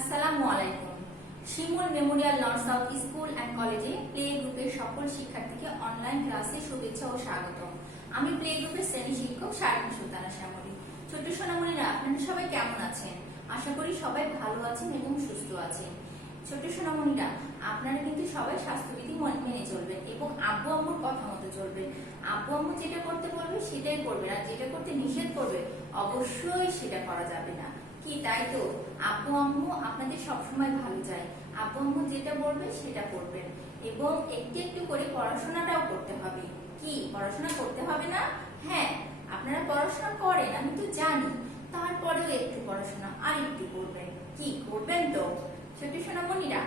আসসালামু আলাইকুম। Shimul memorial north south school and কলেজে প্লে গ্রুপের সকল শিক্ষার্থীকে অনলাইন ক্লাসে শুভেচ্ছা ও স্বাগত। আমি প্লে গ্রুপের শ্রেণী শিক্ষক শারমিন সুলতানা শ্যামলী। ছোট্ট সোনামণিরা, আপনারা সবাই কেমন আছেন? আশা করি সবাই ভালো আছেন এবং সুস্থ আছেন। ছোট্ট সোনামণিরা, আপনারা কিন্তু সবাই স্বাস্থ্যবিধি মেনে চলবেন এবং আব্বু আম্মুর কথা মতো চলবেন। আব্বু আম্মু যেটা করতে বলবে সেটাই করবেন, আর যেটা করতে নিষেধ করবে অবশ্যই সেটা করা যাবে না। কি তাই তো? আব্বু আম্মু আপনাদের সবসময় ভালো চায়। আব্বু আম্মু যেটা বলবে সেটা করবেন এবং একটু একটু করে পড়াশোনাটাও করতে হবে। কি পড়াশোনা করতে হবে না? হ্যাঁ, আপনারা পড়াশোনা করেন, আমি তো জানি, তারপরেও একটু পড়াশোনা আর একটু করবেন। কি করবেন তো? ছোট সোনামণিরা,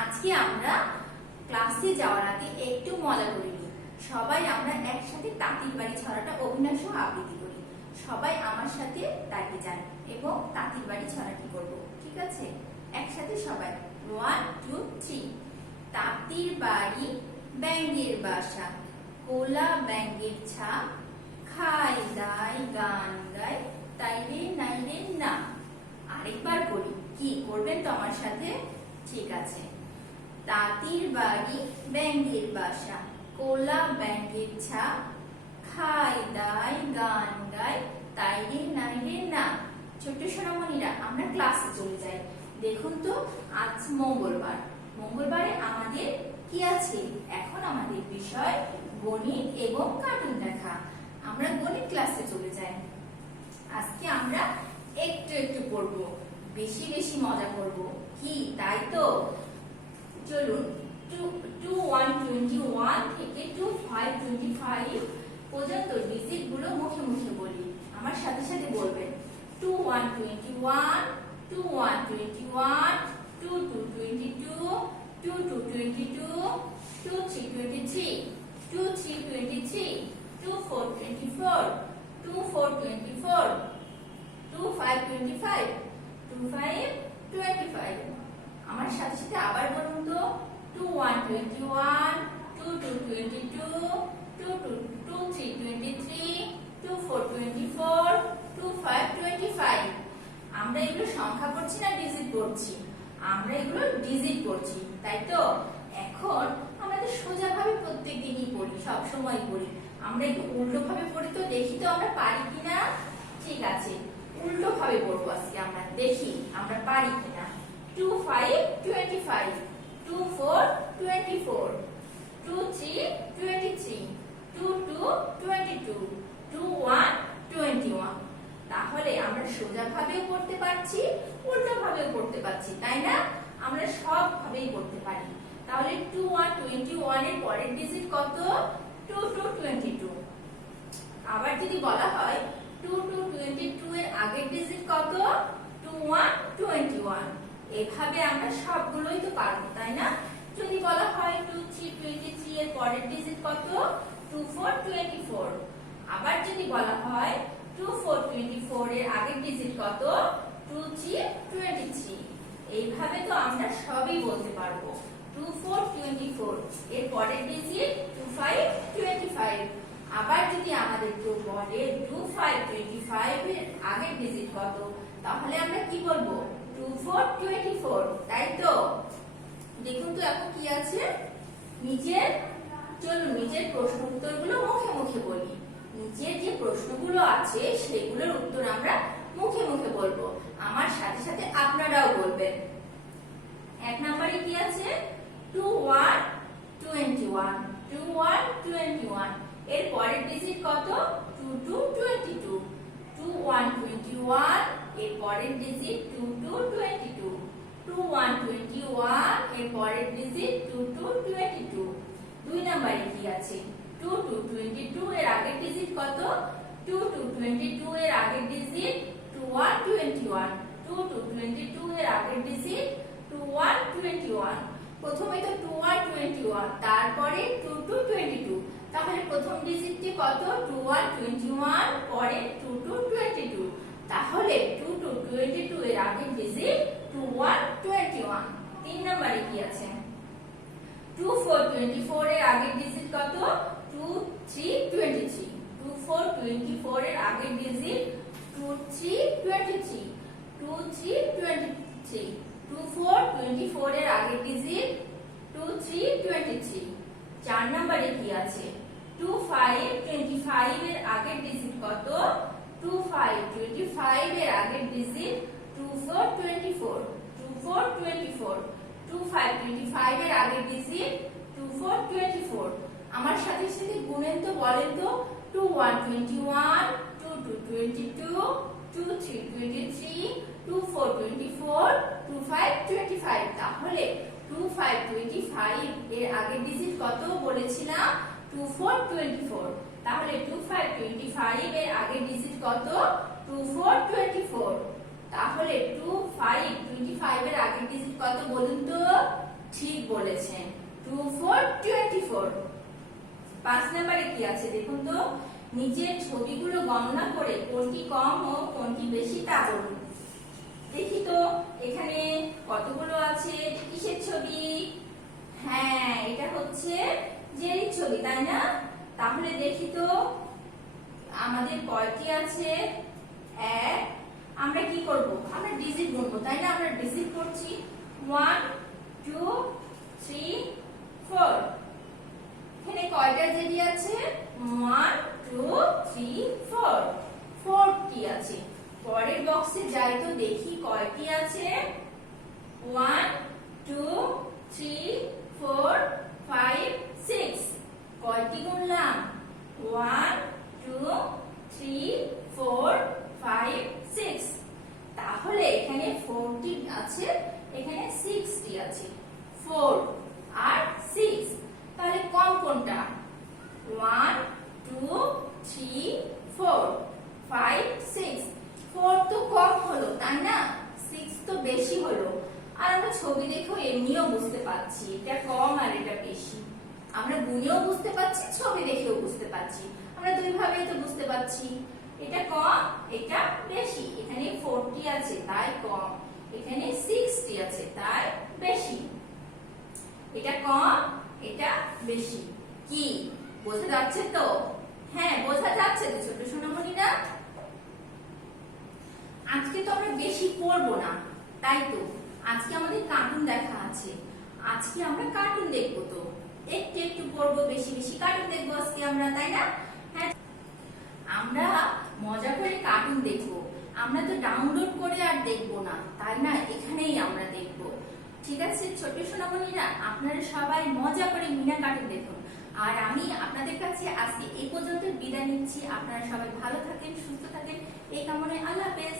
আজকে আমরা ক্লাসে যাওয়ার আগে একটু মজা করে নিই। সবাই আমরা একসাথে তাঁতির বাড়ি ছড়াটা অভিনয় সহ আবৃত্তি করি। সবাই আমার সাথে দাঁড়িয়ে যান এবং তাঁতির বাড়ি ছড়াটি করব, ঠিক আছে? একসাথে সবাই 1 2 3। তাঁতির বাড়ি ব্যাঙের বাসা, কোলা ব্যাঙের ছা, খাই দাই গান গাই, তাই রে নাই রে না। আরেকবার করি, কি করবেন তো আমার সাথে? ঠিক আছে। তাঁতির বাড়ি ব্যাঙের বাসা, কোলা ব্যাঙের ছা, খাই দাই গান গাই, তাই রে নাই রে না। ছোট্ট সোনামণিরা, আমরা ক্লাসে চলে যাই। দেখুন তো, আজ মঙ্গলবার। মঙ্গলবারে আমাদের কি আছে? এখন আমাদের বিষয় গণিত এবং কার্টুন দেখা। আমরা গণিত ক্লাসে চলে যাই। আজকে আমরা একটু একটু পড়ব, বেশি বেশি মজা করব। কি তাই তো? চলুন 2 1 21 থেকে 2 5 25 পর্যন্ত ডিজিট গুলো মুখে মুখে বলি। আমার সাথে সাথে বলবেন। 2 1 21, 2 1 21, 2 2 22, 2 2 22, 2 3 23, 2 3 23, 2 4 24, 2 4 24, 2 5 25, 2 5 25। আমার সাথে সাথে আবার বলুন তো। 2 1 21, 2 2 22, 2 3 23, 2 4 24, 2 5 25। আমরা এগুলো সংখ্যা পড়ছি না ডিজিট পড়ছি? আমরা এগুলো ডিজিট পড়ছি, তাই তো? এখন আমাদের সোজা ভাবে প্রত্যেকদিনই পড়ি, সব সময় পড়ি। আমরা একটু উল্টো ভাবে পড়ি, তো দেখি তো আমরা পারি কিনা। ঠিক আছে, উল্টো ভাবে পড়বো আজকে আমরা, দেখি আমরা পারি কিনা। 2 5 25, 2 4 24, 2 3 23, 2 2 22, 2 1 21। তাহলে আমরা সোজা ভাবেও পড়তে পারছি, উল্টো ভাবেও পড়তে পারছি, তাই না? আমরা সব ভাবেই পড়তে পারি। তাহলে 2 1 21 এর পরের ডিজিট কত? 2 2 22। আবার যদি বলা হয় 2 2 22 এর আগের ডিজিট কত? 2 1 21। এভাবে আমরা সবগুলোই তো পারবো, তাই না? যদি বলা হয় 2 3 23 এর পরের ডিজিট কত? 2 4 24। আবার যদি বলা হয় 2 4 24 এর আগের ডিজিট কত? 2 3 23। এইভাবে তো আমরা সবই বলতে পারবো। 2 4 24 এর পরের ডিজিট 2 5 25। আবার যদি আমাদের কেউ বলে 2 5 25 এর আগের ডিজিট কত, তাহলে আমরা কি বলবো? 2 4 24, তাই তো? দেখুন তো এখন কি আছে চলুন নিজের প্রশ্ন উত্তরগুলো মুখে মুখে বলি। নিচের যে প্রশ্নগুলো আছে সেগুলোর উত্তর আমরা মুখে মুখে বলবো, আমার সাথে সাথে আপনারাও বলবেন। 1 নম্বরে কি আছে? 2 1 21, 2 1 21 এর পরের ডিজিট কত? 2 2 22, 2 1 21 এর পরের ডিজিট 2 2 22, 2 1 21 এর পরের ডিজিট 2 2 22। 2 নম্বরে কি আছে? 2 2 22 এর আগের ডিজিট কত? 2 2 22 এর আগের ডিজিট 2 1 21, 2 2 22 এর আগের ডিজিট 2 1 21। প্রথমে তো 2 1 21, তারপরে 2 2 22। তাহলে প্রথম ডিজিটটি কত? 2 1 21, পরে 2 2 22। তাহলে 2 2 22 এর আগের ডিজিট 2 1 21। 3 নম্বরে কি আছে? 2 4 24 এর আগের ডিজিট কত? 2 3 23, 2 4 24 এর আগের ডিজিট 2 3 23, 2 3 23, 2 24 এর আগের ডিজিট 23 23। 4 নম্বরে কি আছে 25 25 এর আগের ডিজিট কত 25 25 এর আগের ডিজিট 24 24 24 24 25 25 এর আগের ডিজিট 24 24। আমার সাথে সাথে গুণেন তো বলেন তো 21 21 22 22 23 23 24 24 25 25। তাহলে 25 25 এর আগের ডিজিট কত বলেছিলাম 24 24। তাহলে 25 25 এর আগের ডিজিট কত 24 24। তাহলে 25 25 এর আগের ডিজিট কত বলুন তো ঠিক বলেছেন 24 24। 5 নম্বরে কি আছে দেখুন তো নিচের ছবিগুলো গণনা করে কোনটি কম ও কোনটি বেশি তা বলুন। দেখি তো এখানে কতগুলো আছে কিসের ছবি হ্যাঁ এটা হচ্ছে জেরির ছবি তাই না। তাহলে দেখি তো আমাদের কয়টি আছে এক। আমরা কি করব আমরা ডিজিট গুনবো তাই না আমরা ডিজিট করছি 1 2 3 4। এখানে কয়টা জেরি আছে 1 2 3 4 4টি আছে। পরের বক্সে যাই তো দেখি কয়টি আছে 1 2 3 4 5 6। কয়টি গুনলাম 1 2 3 4 5 6। তাহলে এখানে 4টি আছে এখানে 6টি আছে 4 আর 6। তাহলে কম কোনটা 1 2 3 4 5 6। 4 তো কম হলো তাই না 6 তো বেশি হলো। আর আমরা ছবি দেখেও এমনিও বুঝতে পারছি এটা কম আর এটা বেশি। আমরা গুণেও বুঝতে পারছি ছবি দেখেও বুঝতে পারছি আমরা দুই ভাবেই তো বুঝতে পারছি এটা কম এটা বেশি। এখানে 4টি আছে তাই কম এখানে 6টি আছে তাই বেশি। এটা কম এটা বেশি কি বোঝা যাচ্ছে তো হ্যাঁ বোঝা যাচ্ছে তো ছোট সোনামণিরা। আজকে তো আমরা বেশি পড়বো না তাই তো আজকে আমাদের কার্টুন দেখা আছে। আজকে আমরা কার্টুন দেখবো তো একটু একটু পড়বো বেশি বেশি কার্টুন দেখবো আজকে আমরা তাই না। হ্যাঁ আমরা মজা করে কার্টুন দেখবো আমরা তো ডাউনলোড করে আর দেখবো না তাই না এখানেই আমরা দেখবো ঠিক আছে ছোট সোনামণিরা। আপনারা সবাই মজা করে মিনা কার্টুন দেখুন। আর আমি আপনাদের কাছে আজকে এই পর্যন্ত বিদায় নিচ্ছি। আপনারা সবাই ভালো থাকেন সুস্থ থাকেন এই কামনায় আল্লাহ হাফেজ।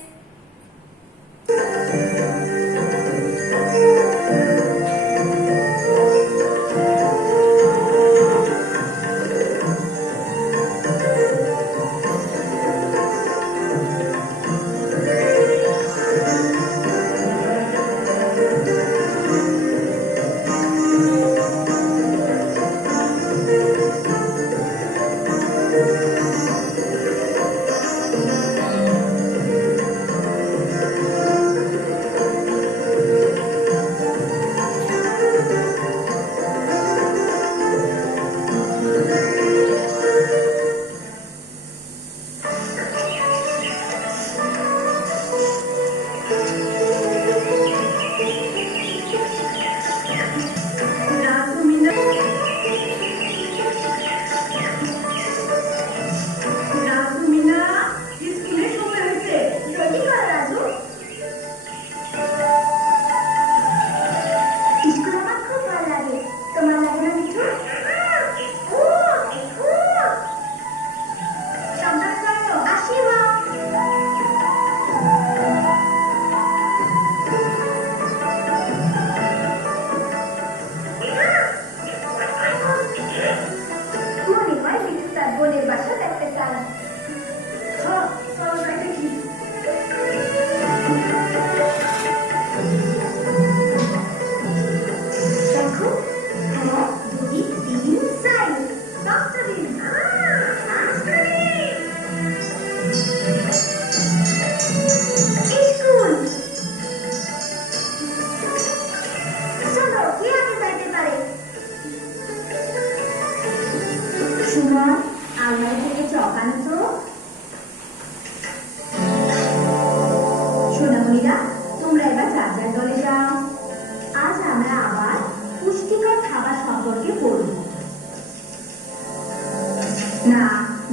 না,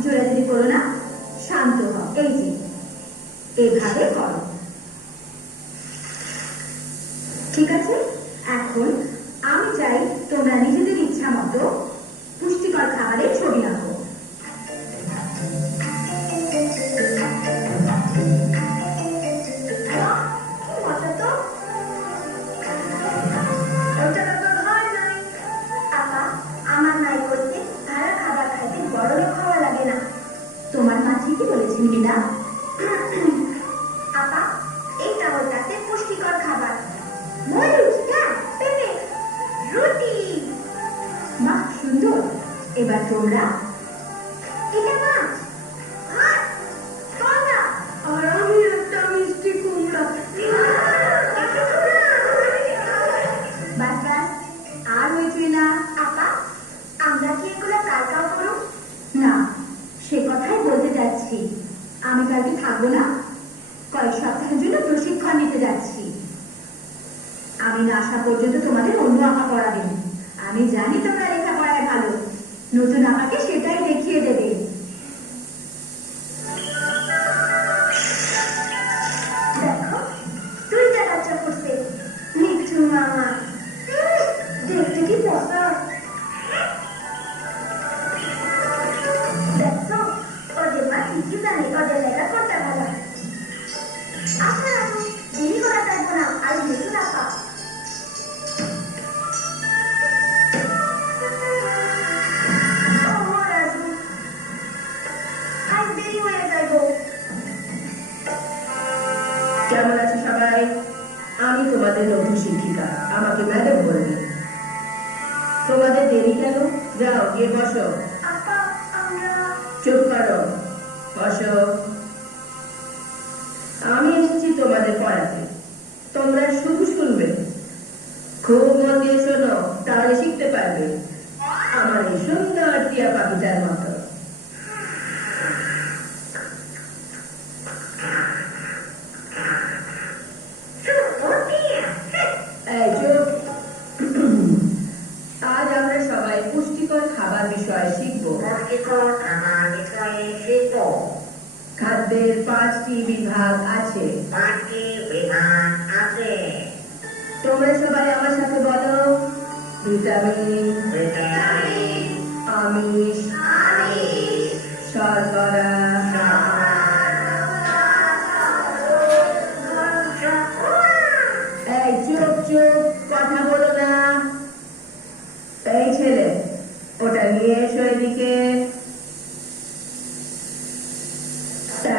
জোরাজুরি করো না, শান্ত হও। এই যে এভাবে করো, ঠিক আছে? এখন আমি চাই তোমরা নিজেদের ইচ্ছা মতো পুষ্টিকর খাবারের ছবি আঁকো। তোমার মা ঠিকই বলেছেন মিনা। আপা, এইটা হচ্ছে পুষ্টিকর খাবার। রুটি। বাহ, সুন্দর। এবার তোমরা এটা মাছ। আর আমি একটা মিষ্টি কুমড়া। বাস বাস, আর হয়েছে না। আপা, আমরা কি এগুলো কালকাও করো? না, সে কথাই বলতে যাচ্ছি। আমি কালকে থাকবো না, কয়েক সপ্তাহের জন্য প্রশিক্ষণ নিতে যাচ্ছি। আমি না আসা পর্যন্ত তোমাদের অন্য আঁকা পড়াবেন। আমি জানি তোমরা লেখাপড়ায় ভালো, নতুন আঁকাকে সেটাই দেখিয়ে দেবে। দেখো, দুইটা বাচ্চা পড়ছে। মিঠু মামা দেখতে কি পচা। দেখো, ওদের মা ঠিকই জানে ওদের লেখা কোনটা ভালো। আচ্ছা রাজু, দেরি করা যাইব না, আর মিঠু আপা। কেমন আছো সবাই? আমি তোমাদের নতুন শিক্ষিকা, আমাকে ম্যাডাম বলবে। তোমাদের দেরি কেন? যাও গিয়ে বসো। চুপ করো, বসো। আমি এসেছি তোমাদের পড়াতে, তোমরা শুধু শুনবে। খুব মন দিয়ে শোনো, তাহলে শিখতে পারবে আমার এই সুন্দর টিয়া পাখিটার মতো। আজ আমরা সবাই পুষ্টিকর খাবার বিষয়ে শিখব। খাদ্যের 5টি বিভাগ আছে। তোমরা সবাই আমার সাথে বলো। ভিটামিন, আমিষ, শর্করা, এই চুপ চুপ, কথা বলো না। এই ছেলে, ওটা নিয়ে এসো এদিকে।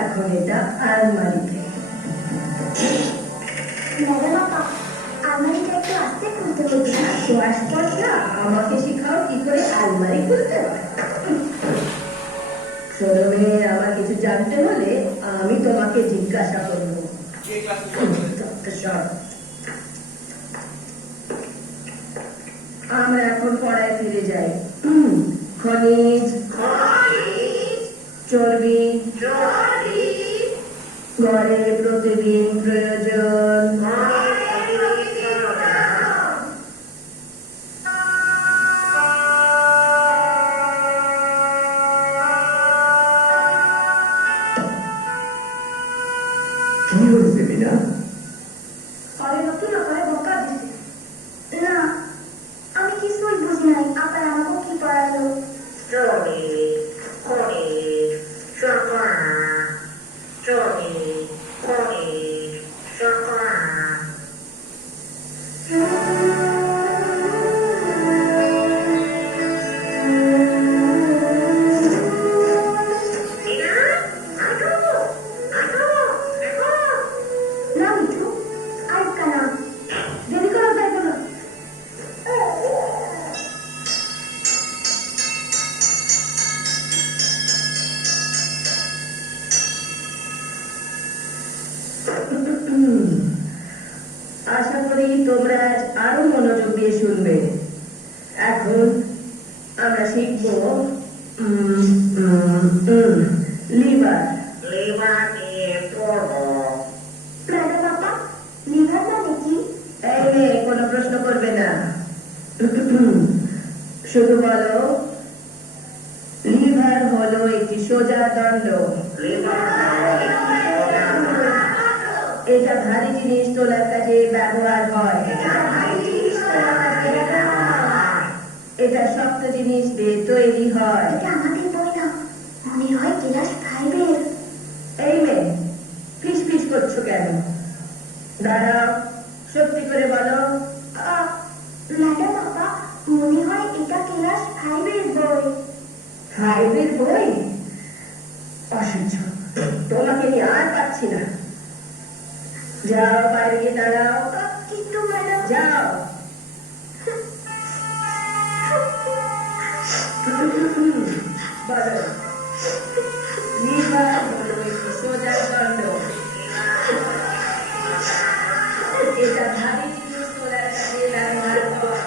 এখন এটা আলমারিতে। আলমারিটা একটু আস্তে খুলতে বলছি। শ্বাসকষ্টা আমাকে শিখাও কি করে আলমারি খুলতে হয়। শোনো মেয়ে, আমার কিছু জানতে হলে আমি তোমাকে জিজ্ঞাসা করবো। আমরা এখন পড়ায় ফিরে যাই। খনিজ, চর্বি, গড়ে প্রতিদিন প্রয়োজন। কি হয়েছে মিনা? আরে নতুন আপায় বকা দিছে। না, আমি কিছুই বুঝি নাই। আপায় আমাকে কি পড়ালো? না মিঠু, আর কানা দেরি করা যাইব না। আশা করি তোমরা আরো মনোযোগ দিয়ে শুনবে। এখন আমরা শিখব লিভার। ম্যাডাম আপা, লিভার মানে কি? এই মেয়ে, কোনো প্রশ্ন করবে না, শুধু বলো লিভার হল দণ্ড। এটা ভারী জিনিস তোলার কাজে ব্যবহার হয়। এটা শক্ত জিনিস দিয়ে তৈরি হয়। এটা আমাদের বই না, মনে হয় ক্লাস 5-এর। এই মেয়ে, ফিস ফিস করছো কেন? দাঁড়াও, সত্যি করে বলো। ম্যাডাম আপা, মনে হয় এটা ক্লাস 5-এর বই। 5-এর বই? অসহ্য, তোমাকে নিয়ে আর পাচ্ছি না। যাও, বাইরে গিয়ে দাঁড়াও। কিন্তু ম্যাডাম, যাও। বলো, নির্বাক হলো একটি সোজা দণ্ড। এটা ভারী জিনিস তোলার কাজে ব্যবহার হয়।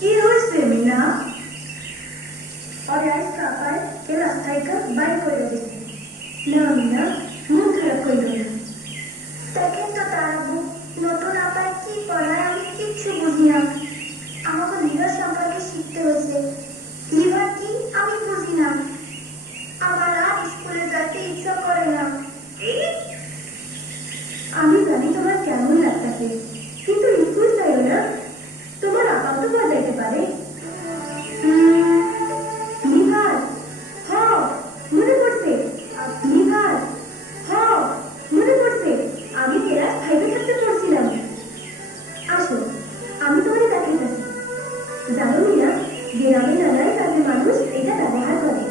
কি হয়েছে মিনা? ওর আইস কাপার ক্লাস থেকে বাইর করে দিছে। না মিনা, মন খারাপ করল না। দেখেন তো তারাবু, নতুন আপায় কি পড়ায় আমি কিচ্ছু বুঝি না। আমাকে লিভার সম্পর্কে শিখতে হয়েছে। লিভার কি আমি বুঝি না। আমার আর স্কুলে যেতে ইচ্ছা করে না। আমি জানি তোমার কেমন লাগতেছে, কিন্তু স্কুল যাইও না। তোমার আপা তো বাজাইতে পারে। লিভার, হ, মনে পড়ছে। লিভার, হ, মনে পড়ছে। আমি ক্লাস 5-এ থাকতে পড়ছিলাম। আসো, আমি তোমাকে দেখাইতেছি। জানো মিনা, গ্রামে নানান কাজে মানুষ এটা ব্যবহার করে।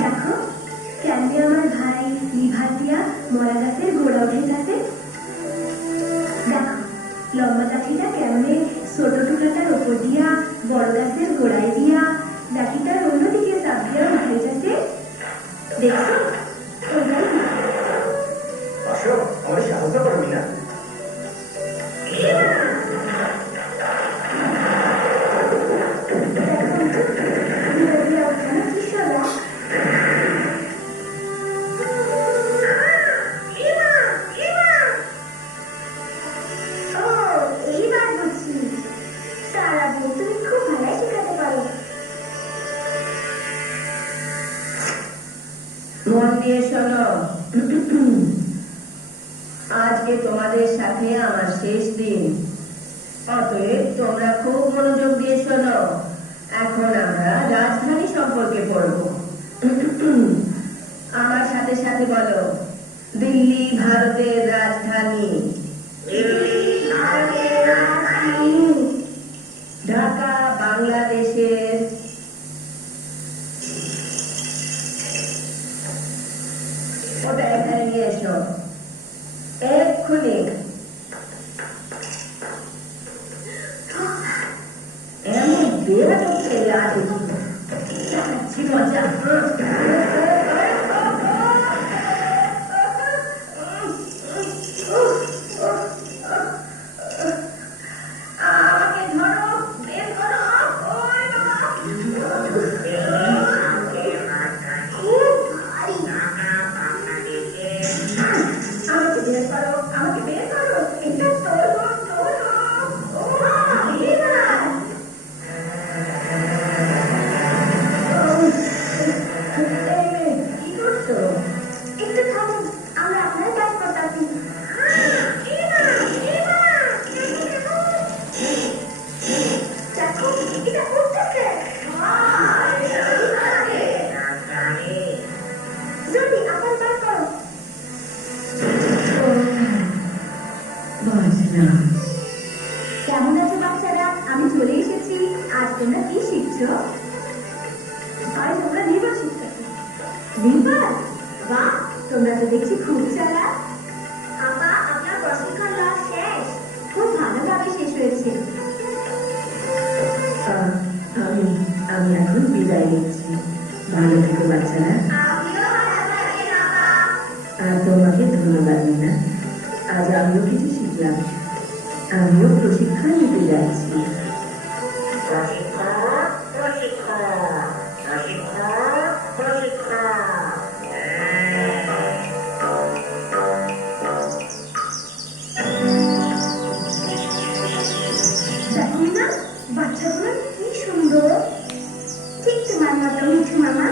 দেখো, কেমনে আমার ভাই লিভার দিয়া মরা গাছের গোড়া উঠে গেছে। দেখো, লম্বা কাঠিটা কেমনে ছোট টুকরাটার উপর দিয়া বড় গাছের গোড়ায় দিয়া লাঠিটার অন্যদিকে চাপ দিয়া উঠে গেছে। দেখো, ওইটাই লিভার। আসো, আমাকে সাহায্য করো মিনা। লিভার দিয়া ওঠানো কি সোজা? ও, এইবার বুঝছি। তারাবু, তুমি খুব ভালো শেখাতে পারো। মন দিয়ে শোনো, আজকে তোমাদের সাথে আমার শেষ দিন। অতএব তোমরা খুব মনোযোগ দিয়ে শোনো। এখন আমরা রাজধানী সম্পর্কে পড়ব। আমার সাথে সাথে বলো, দিল্লি ভারতের রাজধানী। ঢাকা বাংলাদেশের। ওটা এখানে নিয়ে এসো এক্ষুনি। এমন বেড়াতে ছেলে আছে কি মজা। আমাকে ধরো, বের করো। ওই বাবা, আমাকে বের করো, আমাকে বের করো। এটা তোলো, তোলো। ও লিভার। কি করছো? একটু থামুন, আমরা আপনার কাজ করতেছি। দেখো, এটা করতেছে। জলদি আপনার কাজ করো। বাঁচলাম। কেমন আছো বাচ্চারা? আমি চলে এসেছি। আজ তোমরা কি শিখছো? আজ তোমরা লিভার শিখতেছো। লিভার? বাহ, তোমরা তো দেখছি খুব চালাক। আপা, আপনার প্রশিক্ষণ ক্লাস শেষ। খুব ভালোভাবে শেষ হয়েছে। আমি এখন বিদায় নিচ্ছি। ভালো থেকো বাচ্চারা। আপনিও ভালো থাকেন আপা। আর তোমাকে ধন্যবাদ মিনা। আজ আমিও কিছু শিখলাম। আমিও প্রশিক্ষণ নিতে যাচ্ছি। প্রশিক্ষণ না বাচ্চাগুলো কি সুন্দর ঠিক তোমার মতো মিঠু মামা